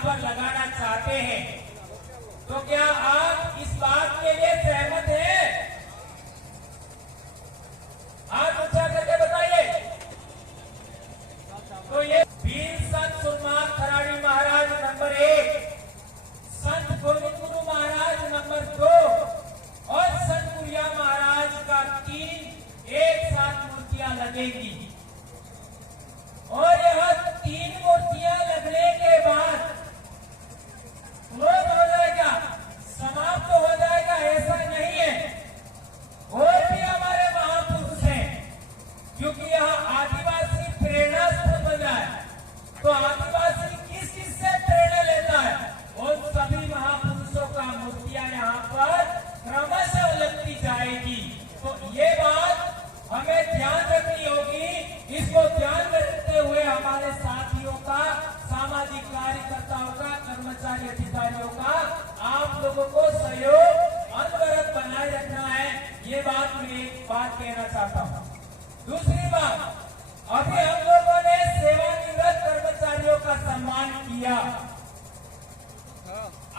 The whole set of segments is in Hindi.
पर लगाना चाहते हैं, तो क्या आप इस बात के लिए सहमत हैं? हाथ ऊंचा करके बताइए। तो ये वीर संत सुरनाथ खराड़ी महाराज नंबर 1, संत गोविंद गुरु महाराज नंबर 2 और संत कुरिया महाराज का 3 एक साथ मूर्तियां लगेंगी। और यह 3 मूर्तियां लगने के बाद क्लोज हो जाएगा, समाप्त हो जाएगा, ऐसा नहीं है। और भी हमारे महापुरुष हैं, क्योंकि यह आदिवासी प्रेरणा स्रोत बन रहा है। तो आदिवासी किस किस से प्रेरणा लेता है? उन सभी महापुरुषों का मूर्तियां यहाँ पर क्रमशः लगती जाएगी। तो ये बात हमें ध्यान रखनी होगी। इसको ध्यान में रखते हुए हमारे साथियों का, सामाजिक कार्यकर्ताओं का, कर्मचारी अधिकारियों का आप लोगों को सहयोग अनवरत बनाए रखना है। ये बात मैं एक बात कहना चाहता हूँ। दूसरी बात, अभी हम लोगों ने सेवानिवृत्त कर्मचारियों का सम्मान किया।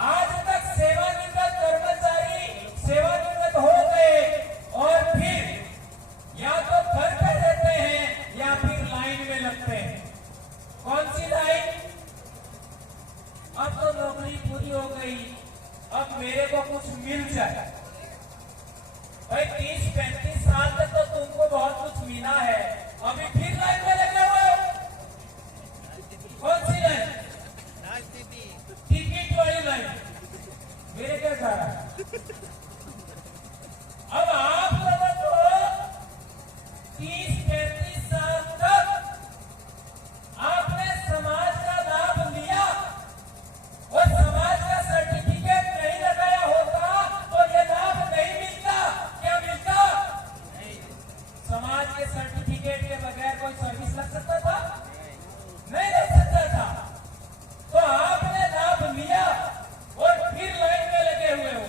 आज तक सेवानिवृत्त कर्मचारी सेवानिवृत्त हो गए और फिर या तो घर पे रहते हैं या फिर लाइन में लगते हैं। कौन सी लाइन? अब तो नौकरी पूरी हो गई, अब मेरे को कुछ मिल जाए। भाई 30-35 साल तक तो तुमको बहुत कुछ मिला है, अभी फिर लाइन में लगे हुए हो। कौन सी लाइन? टिकट वाली लाइन। मेरे क्या जा रहा है? अब आप लोगों को 30-35 साल तक आपने समाज का लाभ लिया और समाज का सर्टिफिकेट नहीं लगाया होता तो ये लाभ नहीं मिलता। क्या मिलता? नहीं। समाज के सर्टिफिकेट के बगैर कोई सर्विस लग सकता था? नहीं लग सकता था। तो आपने लाभ लिया और फिर लाइन में लगे हुए हो।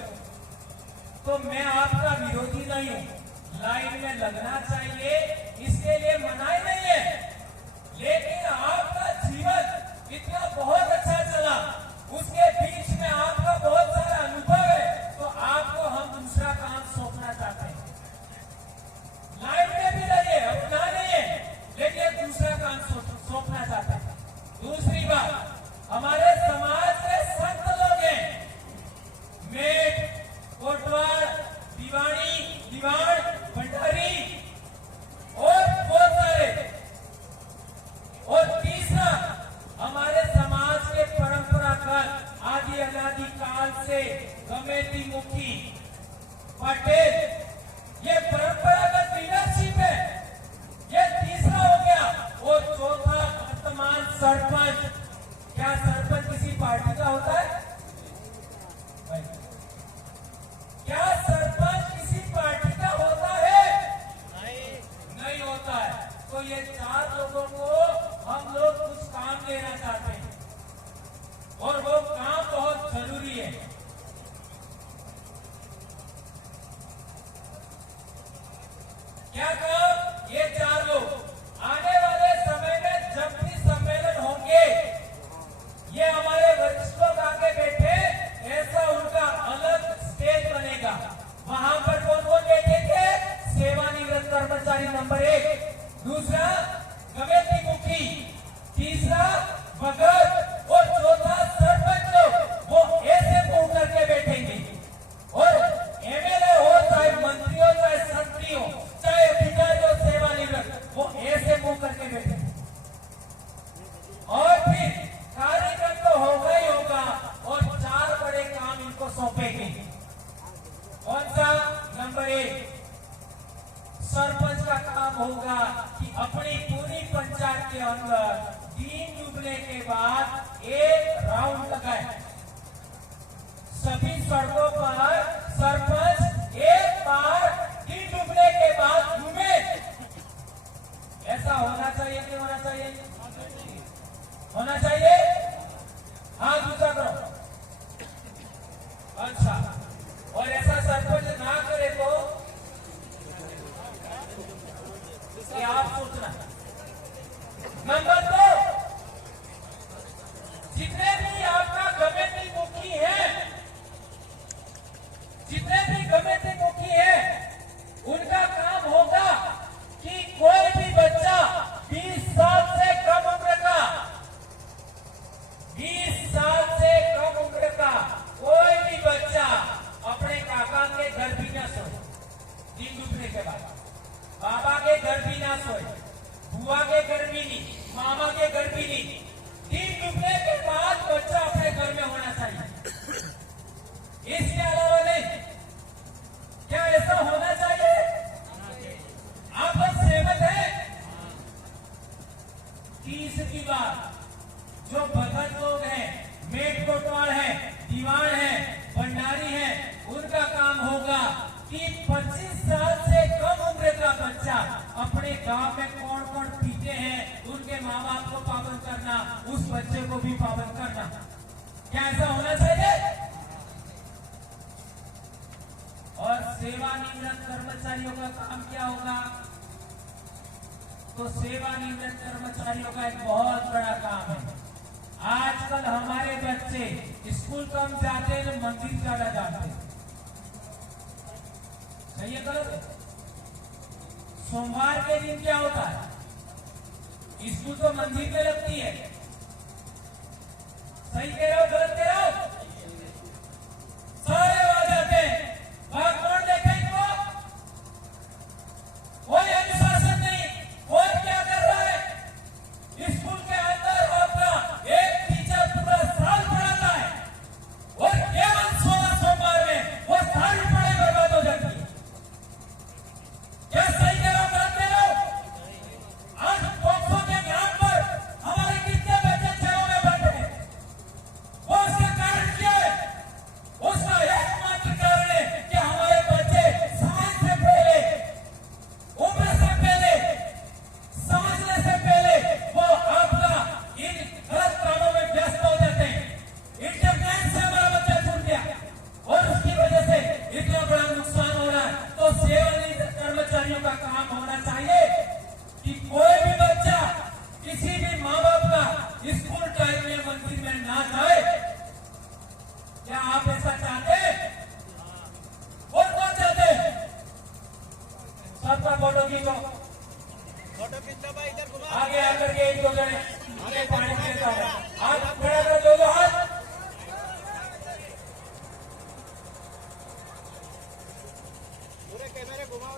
तो मैं आपका विरोधी नहीं हूं, लाइन में लगना चाहिए, इसके लिए मनाही नहीं है। लेकिन आपका जीवन इतना बहुत अच्छा चला, उसके बीच में आपका बहुत सारा अनुभव है, तो आपको हम दूसरा काम सौंपना चाहते हैं। लाइन में भी रहिए, अपना नहीं है, लेकिन दूसरा काम सौंपना चाहते हैं। दूसरी बात, हमारे समाज के संत लोग हैं, मेट, कोटवार, दिवाणी, दीवान, भंडारी और बहुत सारे। और तीसरा, हमारे समाज के परंपरागत आदि अनादि काल से कमेटी मुखी, पटेल, ये परंपरागत लीडरशिप है। ये तीसरा हो गया। और चौथा वर्तमान सरपंच। क्या सरपंच किसी पार्टी का होता है? क्या सरपंच किसी पार्टी का होता है? नहीं होता है। तो ये 4 लोगों को हम लोग कुछ काम लेना चाहते हैं और वो काम बहुत जरूरी है। क्या काम? ये 4 लोग आने वाले समय में जब भी सम्मेलन होंगे, ये हमारे वरिष्ठ लोग आके बैठे, ऐसा उनका अलग स्टेज बनेगा। वहां पर कौन कौन बैठेंगे? सेवानिवृत्त कर्मचारी नंबर 1, दूसरा कमेटी मुखी, तीसरा भगत और चौथा सरपंच लोग। वो ऐसे मुंह करके बैठेंगे। और एमएलए हो, चाहे मंत्री हो, चाहे संतरी हो, चाहे अधिकारी हो, सेवानिवृत्त, वो ऐसे मुंह करके बैठेंगे। और फिर कार्यक्रम तो होगा ही होगा और 4 बड़े काम इनको सौंपेंगे। कौन सा? नंबर 1, सरपंच का काम होगा कि अपनी पूरी पंचायत के अंदर दिन डूबने के बाद एक राउंड लगाए। सभी सड़कों पर सरपंच एक बार दिन डूबने के बाद घूमे। ऐसा होना चाहिए कि होना चाहिए? होना चाहिए। हाथ ऊंचा करो। अच्छा, और ऐसा सरपंच ना करे तो आप सोचना। नंबर 2, जितने भी आप तीसरी बात, जो भगत लोग हैं, मेट कोटवाल हैं, दीवान हैं, भंडारी हैं, उनका काम होगा कि 25 साल से कम उम्र का बच्चा अपने गांव में कौन कौन पीते हैं उनके माँ बाप को पाबंद करना, उस बच्चे को भी पाबंद करना। क्या ऐसा होना चाहिए? और सेवानिवृत्त कर्मचारियों का काम क्या होगा? तो सेवानिवृत्त कर्मचारियों का एक बहुत बड़ा काम है। आजकल हमारे बच्चे स्कूल कम जाते हैं, मंदिर ज्यादा जाते हैं। सही है गलत है? सोमवार के दिन क्या होता है? स्कूल तो मंदिर में लगती है। सही कह रहे हो गलत कह रहे हो? सारे आ जाते हैं, वहां कौन देखे इनको? कोई अनुशासन नहीं, कोई क्या कर रहा है? स्कूल के अंदर अपना एक टीचर पूरा साल पढ़ाता है और केवल 16 सोमवार में वो सारी पढ़ाई बर्बाद हो जाती है। क्या सही कह रहा हूं गलत कह रहा हूं? आज पोक्सो के नाम पर हमारे कितने बच्चे जेलों में बंद हैं? वो उसका कारण क्या है? उसका एकमात्र कारण है कि हमारे बच्चे समय से पहले, उम्र से पहले, समझने से पहले वो आपका इन गलत कामों में व्यस्त हो जाते हैं। इंटरनेट से हमारा बच्चा छूट गया और उसकी वजह से इतना बड़ा नुकसान हो रहा है। तो सेवानिवृत्त कर्मचारियों का काम होना चाहिए कि कोई भी बच्चा किसी भी माँ बाप का स्कूल टाइम में मंदिर में ना जाए। क्या आप ऐसा चाहते हैं? और कौन चाहते हैं? सबका फोटो खींचो, आगे आकर के एक दो जने आगे पानी पीता है, हाथ खड़ा कर दो, हाथ। पूरे कैमरे घुमाओ।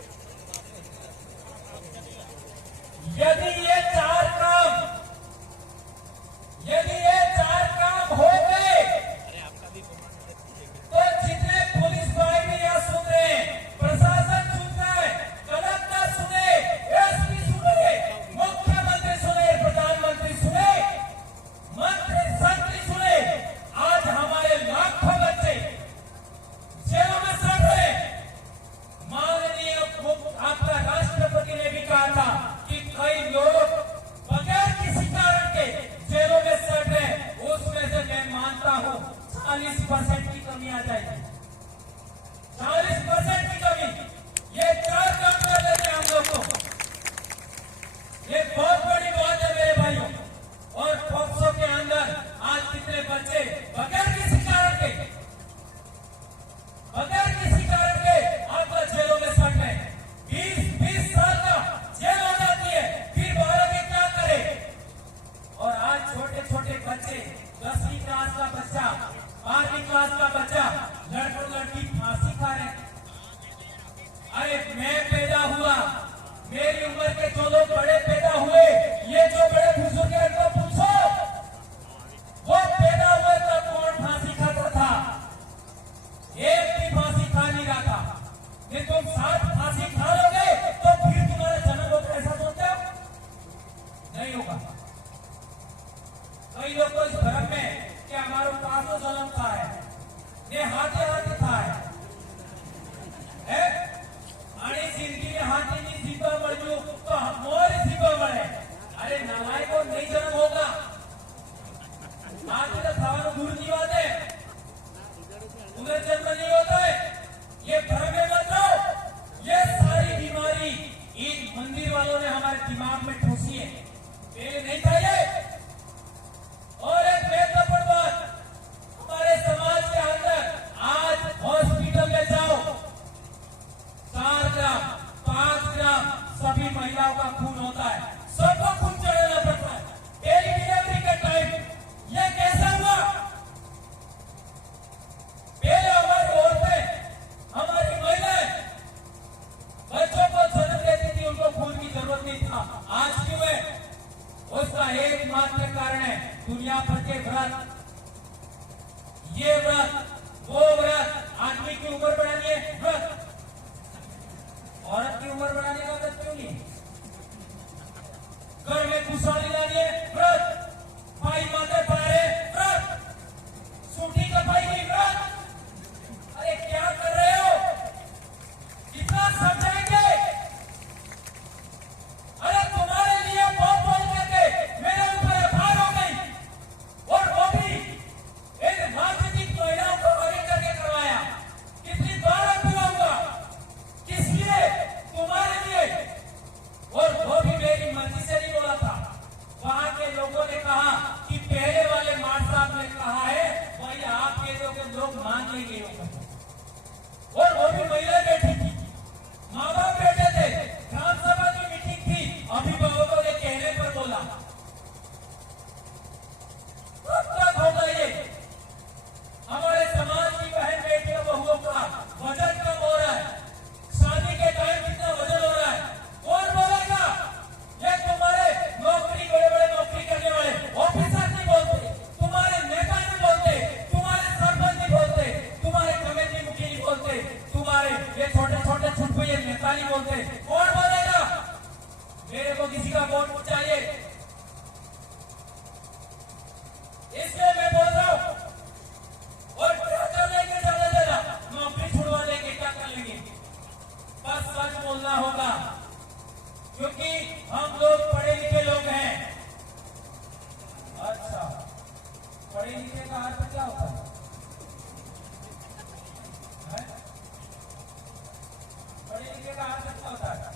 यदि ये चार काम हो गए तो जितने पुलिस भाई भी यहाँ सुन रहे हैं, प्रशासन सुन रहा है, कलेक्टर सुने, एसपी सुने, मुख्यमंत्री सुने, प्रधानमंत्री सुने, मंत्री संतरी सुने, आज हमारे लाखों बच्चे जेलों में सड़ रहे। माननीय आपका राष्ट्रपति ने भी कहा था कि कई लोग बगैर किसी कारण के जेलों में सड़ रहे, उसमें से मैं मानता हूं 40% की कमी आ जाएगी। 40% की कमी। ये चार काम कर देते हम लोग को। ये बहुत बड़ी बात है मेरे भाइयों। और पोक्सो के अंदर आज कितने बच्चे बगैर किसी कारण के आपका जेलों में सड़ गए। 20 साल का जेल हो जाती है, फिर बाहर आके क्या करे? और आज छोटे छोटे बच्चे, 10वीं क्लास का बच्चा, 12वीं क्लास का बच्चा, लड़कों लड़की फांसी खा रहे। अरे मैं पैदा हुआ, मेरी उम्र के जो लोग बड़े पैदा हुए, ये जो बड़े बुजुर्ग हैं उनको पूछो, वो पैदा हुए तब कौन फांसी खाता था? एक भी फांसी खा नहीं रहा था। ये तुम 7 फांसी खा लोगे तो फिर तुम्हारा जन्म होगा, ऐसा सोचते हो? नहीं होगा। कई लोग तो इस धर्म में कि हमारो पासो जन्म था है, ये हाथे हाथे था है? आणि जिंदगी में हाथी नहीं जीवा मरजू तो मोर जीवा मरे। अरे नालायक को नहीं जन्म होगा, हाथी तो खावा दूर की बात है, उधर जन्म नहीं होता है। ये भ्रम में मत रहो। ये सारी बीमारी इन मंदिर वालों ने हमारे दिमाग में ठूसी है, पहले नहीं था ये। और एक महत्वपूर्ण बात, हमारे समाज के अंदर आज हॉस्पिटल में जाओ, 4 ग्राम 5 ग्राम सभी महिलाओं का खून होता है, सबको खून चढ़ाना पड़ता है। पहली डिलीवरी के टाइम ये कैसा हुआ? पहले हमारी औरतें, हमारी महिलाएं बच्चों को जन्म देती थी, उनको खून की जरूरत नहीं था। आज क्यों है? उसका एकमात्र कारण है दुनिया भर के व्रत। ये व्रत, वो व्रत, आदमी की उम्र बढ़ानी है व्रत, औरत की उम्र बढ़ाने का व्रत क्यों नहीं? घर में खुशहाली लानी है, व्रत, भाई माता पारे व्रत, सूठी कपाई की व्रत। अरे क्या कर रहे हो? कितना समझाएंगे? अरे तुम्हारे लिए बहुत बोल करके मेरे ऊपर भार हो गई, और वो भी इन राजनीतिक महिलाओं को आगे करके करवाया। कितनी बार पिलाऊंगा? किस लिए? तुम्हारे लिए। और वो भी मेरी मर्जी से नहीं बोला था। वहां के लोगों ने कहा कि पहले वाले मार साहब ने कहा है, वही आपके लोग मान लेंगे। और वो भी महिला बैठी थी, माँ बाप बैठे थे, ग्राम सभा की मीटिंग थी, अभिभावकों ने कहने पर बोला। कब तक होगा ये? हमारे समाज की बहन बेटियों बहुओं का वजन कम हो रहा है, शादी के टाइम कितना वजन हो रहा है, कौन बोलेगा? ये तुम्हारे नौकरी, बड़े बड़े नौकरी करने वाले ऑफिसर नहीं बोलते, तुम्हारे नेता नहीं बोलते, तुम्हारे सरपंच नहीं बोलते, तुम्हारे कमेटी मुखी नहीं बोलते, तुम्हारे ये छोटे छोटे छुटपुए नेता नहीं बोलते, कौन बोलेगा? मेरे को किसी का वोट चाहिए, इसलिए मैं बोल रहा हूं। और क्या कर लेंगे? ज्यादा नौकरी छुड़वा लेंगे, क्या कर लेंगे? बस सच बोलना होगा, क्योंकि हम लोग पढ़े लिखे लोग हैं। अच्छा, पढ़े लिखे का अर्थ क्या होता है? पढ़े लिखे का अर्थ क्या होता है?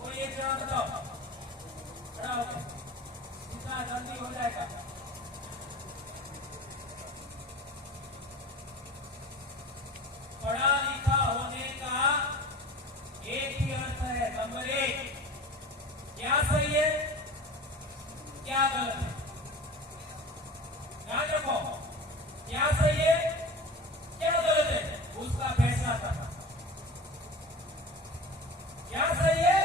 कोई एक जवाब बताओ, खड़ा होकर, कितना जल्दी हो जाएगा? पढ़ा लिखा होने का एक ही अर्थ है, नंबर 1, क्या सही है, क्या गलत है? ध्यान रखो, क्या सही है, क्या गलत है, उसका फैसला करना। क्या सही है,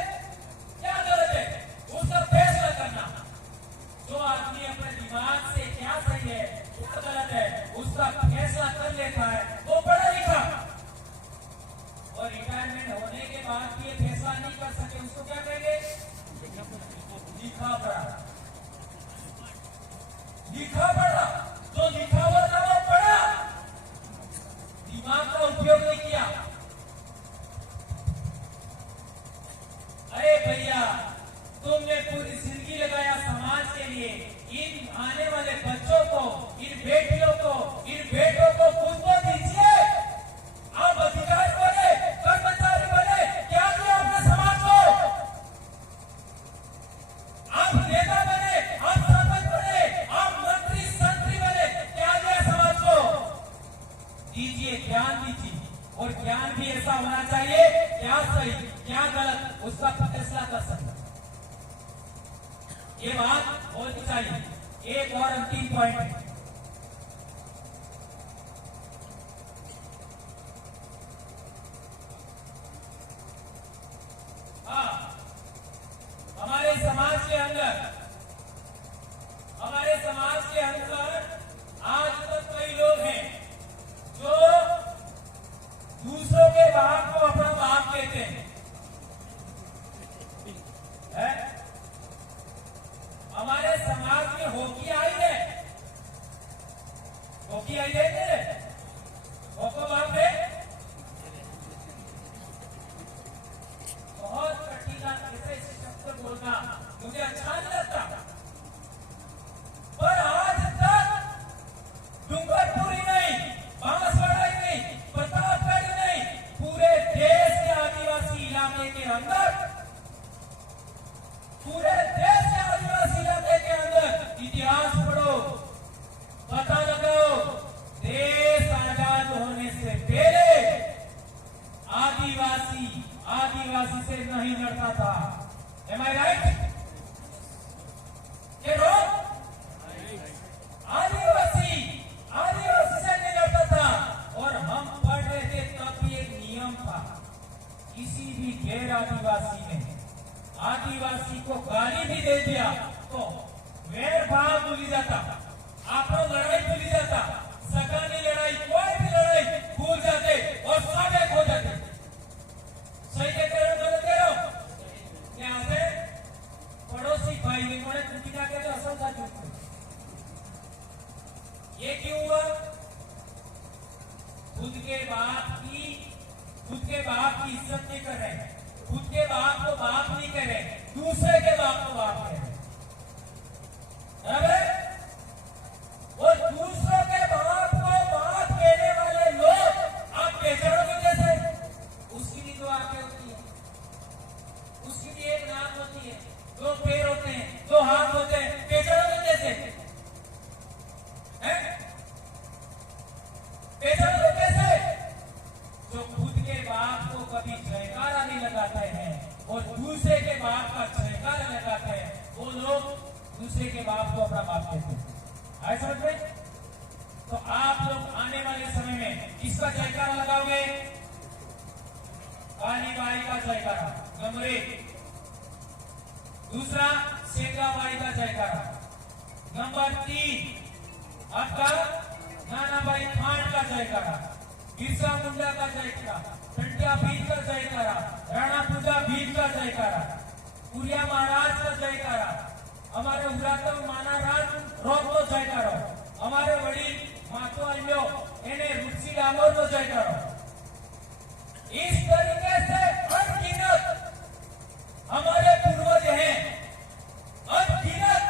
क्या गलत है, उसका फैसला करना। जो आदमी अपने दिमाग से क्या सही है, क्या गलत है, उसका फैसला कर लेता है, वो पढ़ा लिखा। और रिटायरमेंट होने के बाद भी ये फैसला नहीं कर सके, उसको क्या कहेंगे? लिखा पढ़ा। लिखा पढ़ा, जो लिखा हुआ था वो पढ़ा, दिमाग का उपयोग नहीं किया। अरे भैया, तुमने पूरी जिंदगी लगाया समाज के लिए, इन आने वाले बच्चों को, इन बेटियों को, इन बेटों को खुद को दीजिए। आप अधिकारी बने, कर्मचारी बने, क्या दिया अपने समाज को? आप नेता बने, आप सरपंच बने, आप मंत्री संतरी बने, क्या दिया समाज को? दीजिए, ज्ञान दीजिए। और ज्ञान भी ऐसा होना चाहिए, क्या सही क्या गलत, उसका फैसला कर सकता। ये बात होनी चाहिए। एक और अंतिम पॉइंट है, हमारे समाज के अंदर आज तक कई लोग हैं जो दूसरों के बाप को अपना बाप कहते हैं। हमारे समाज में होकी आई है, होकी आई है, होको बाप है। बहुत कठिन ऐसे शब्द बोलना मुझे अच्छा नहीं लगता, पर आज तक डूंगरपुर ही नहीं, बांसवाड़ा ही नहीं, प्रतापगढ़ ही नहीं, पूरे देश के आदिवासी इलाके के अंदर, पूरे देश के आदिवासी इलाके के अंदर इतिहास पढ़ो, पता लगाओ, देश आजाद होने से पहले आदिवासी से नहीं लड़ता था। Am I right? ये लोग आदिवासी से नहीं लड़ता था। और हम पढ़ रहे थे तब भी एक नियम था, किसी भी गैर आदिवासी ने आदिवासी को गाली भी दे दिया तो वैर भाव भूल जाता, आपको लड़ाई भूल जाता, सगानी लड़ाई, कोई भी लड़ाई भूल जाते और सब एक हो जाते। सही कहते हो, गलत कह रहे हो? क्या है? बाई कोणे कुटिका के जो असर था चुप ये क्यों हुआ? खुद के बाप की इज्जत नहीं कर रहे, खुद के बाप को बाप नहीं कह रहे, दूसरे के बाप को बाप कह रहे, बराबर? और दूसरों के बाप को बाप कहने वाले लोग आप बेचारों के जैसे, उसकी भी दो आंखें होती है, उसकी भी एक नाक होती है, दो पैर होते हैं, दो हाथ होते हैं, बेचारों के जैसे हैं? बेचारों के जैसे जो खुद के बाप को कभी जयकारा नहीं लगाते हैं और दूसरे के बाप का जयकारा लगाते हैं, वो लोग दूसरे के बाप को अपना बाप कहते हैं। आए समझ में? तो आप लोग आने वाले समय में किसका जयकारा लगाओगे? काली बाई का जयकारा, गमरे। दूसरा शेखाबाई का जयकारा। नंबर 3 आपका नानाबाई खान का जयकारा, बिरसा मुंडा का जयकारा, टंटिया भील का जयकारा, राणा पूजा भील का जयकारा, कुरिया महाराज का जयकारा, हमारे उरातम मानाराज रोग तो जयकारो, हमारे वडील मातो अल्यो एने रुचि डामोर तो जयकारो। इस तरीके से अनगिनत हमारे पूर्वज हैं, अनगिनत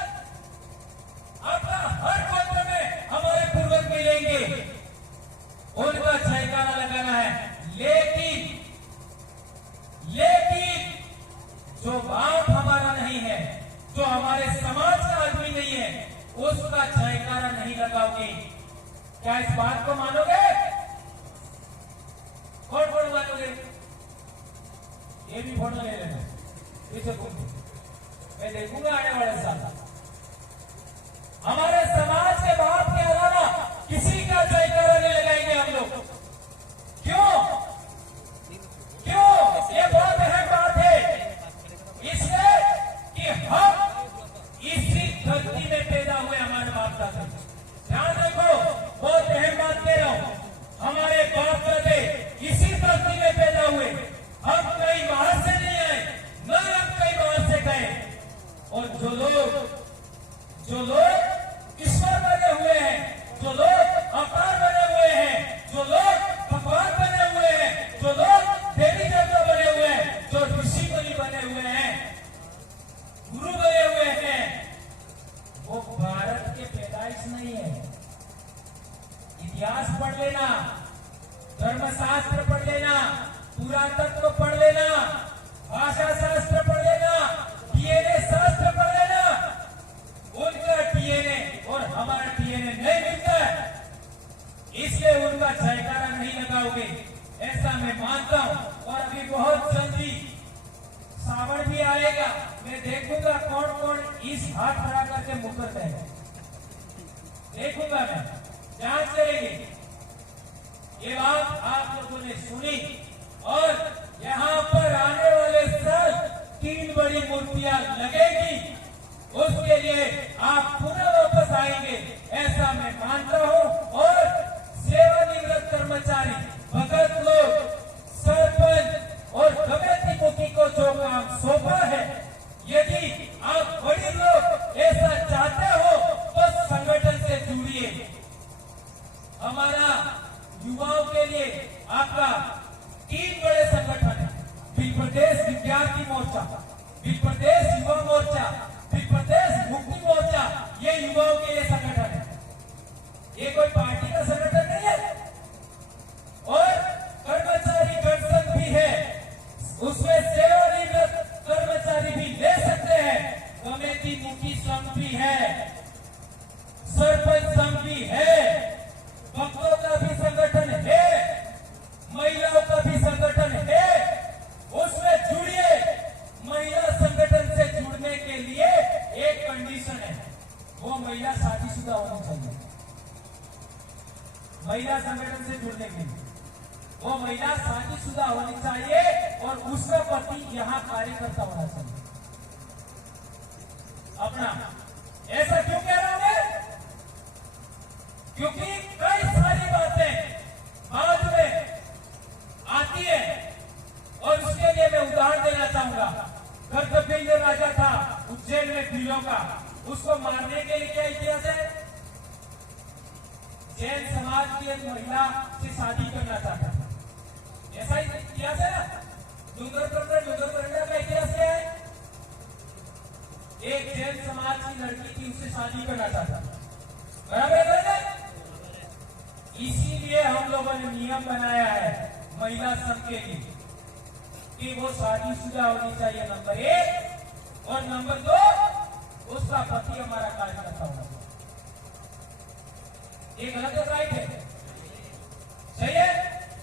आपका हर क्षेत्र में हमारे पूर्वज मिलेंगे, उनका जयकारा लगाना है। लेकिन जो बाप हमारा नहीं है, जो हमारे समाज का आदमी नहीं है, उसका जयकारा नहीं लगाओगे। क्या इस बात को मानोगे? कौन कौन मानोगे? ये भी फोटो ले लेना, पीछे घूम, मैं देखूंगा आने वाले साल हमारे समाज के बाप के अलावा किसी का जयकारा नहीं लगाएंगे हम लोग। क्यों? ये बहुत अहम बात है, इसलिए कि हम इसी धरती में पैदा हुए, हमारे बाप दादा। ध्यान रखो, बहुत अहम बात कह रहा हूं, हमारे बाप दादे इसी धरती में पैदा हुए, हम कहीं बाहर से नहीं आए, न हम कहीं बाहर से गए। और जो लोग ईश्वर बने हुए हैं, जो लोग अवतार बने हुए हैं, जो लोग भगवान बने हुए हैं, जो लोग देवी देवता बने हुए हैं, जो ऋषि मुनि बने हुए हैं, गुरु बने हुए हैं, वो भारत के पैदाइश नहीं है। इतिहास पढ़ लेना, धर्मशास्त्र पढ़ लेना, पुरातत्व पढ़ लेना, भाषा शास्त्र पढ़ लेना, डीएनए शास्त्र पढ़ लेना। उनका डीएनए और हमारा डीएनए नहीं मिलता है, इसलिए उनका जयकारा नहीं लगाओगे, ऐसा मैं मानता हूं। और अभी बहुत जल्दी सावन भी आएगा, मैं देखूंगा कौन कौन इस हाथ खड़ा करके मुकर देगा, देखूंगा मैं, जांच करेंगे। ये बात आप लोगों ने सुनी, और यहाँ पर आने वाले साल 3 बड़ी मूर्तियां लगेगी, उसके लिए आप पुनः वापस आएंगे, ऐसा मैं मानता हूं। और सेवानिवृत्त कर्मचारी, भगत लोग, सरपंच और कमेटी मुखी को जो काम सौंपा है, यदि आप बड़ी लोग ऐसा चाहते हो तो संगठन से जुड़िए। हमारा युवाओं के लिए आपका 3 बड़े संगठन है, बिल प्रदेश विद्यार्थी मोर्चा, बिल प्रदेश युवा मोर्चा, बिल प्रदेश मुक्ति मोर्चा, ये युवाओं के लिए संगठन है, ये कोई पार्टी का संगठन नहीं है। और कर्मचारी गणसंघ भी है, उसमें सेवानिवृत्त कर्मचारी भी ले सकते हैं, कमेटी मुखी संघ भी है, सरपंच संघ भी है, भक्तों का भी संगठन है, महिलाओं का भी संगठन है, उसमें जुड़िए। महिला संगठन से जुड़ने के लिए एक कंडीशन है, वो महिला शादीशुदा होनी चाहिए। महिला संगठन से जुड़ने के लिए वो महिला शादीशुदा होनी चाहिए और उसका पति यहाँ कार्यकर्ता होना चाहिए अपना। ऐसा क्यों कह रहा हूं मैं? क्योंकि कई सारी बातें बाद में आती है, और उसके लिए मैं उदाहरण देना चाहूंगा। कर्तव्य राजा था, उज्जैन में बिलों का उसको मारने के लिए क्या इतिहास है? जैन समाज की एक महिला से शादी करना चाहता था, ऐसा ही इतिहास है ना। डूंगरकरंडा का इतिहास क्या है? एक जैन समाज की लड़की थी, उससे शादी करना चाहता था, बराबर है? इसीलिए हम लोगों ने नियम बनाया है महिला संघ के लिए कि वो शादीशुदा होनी चाहिए, नंबर 1, और नंबर 2 उसका पति हमारा कार्यकर्ता होना चाहिए। ये गलत है, राइट है? सही है?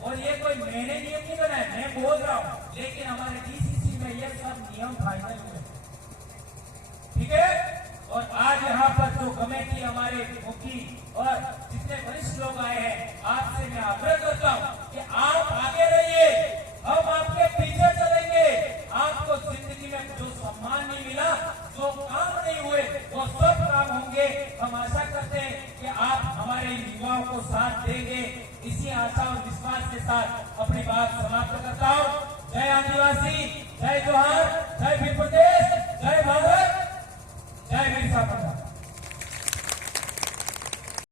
और ये कोई मैंने नियम नहीं बनाया, मैं बोल रहा हूं, लेकिन हमारे डीसीसी में ये सब नियम फाइनल हुए, ठीक है? और आज यहाँ पर जो कमेटी हमारे मुखी और जितने वरिष्ठ लोग आए हैं, आपसे मैं आग्रह करता हूं कि आप आगे रहिए, हम आपके पीछे चलेंगे। आपको जिंदगी में जो सम्मान नहीं मिला, जो काम नहीं हुए, वो सब काम होंगे। हम आशा करते हैं कि आप हमारे युवाओं को साथ देंगे। इसी आशा और विश्वास के साथ अपनी बात समाप्त करता हूँ। जय आदिवासी, जय जोहार, जय भीम।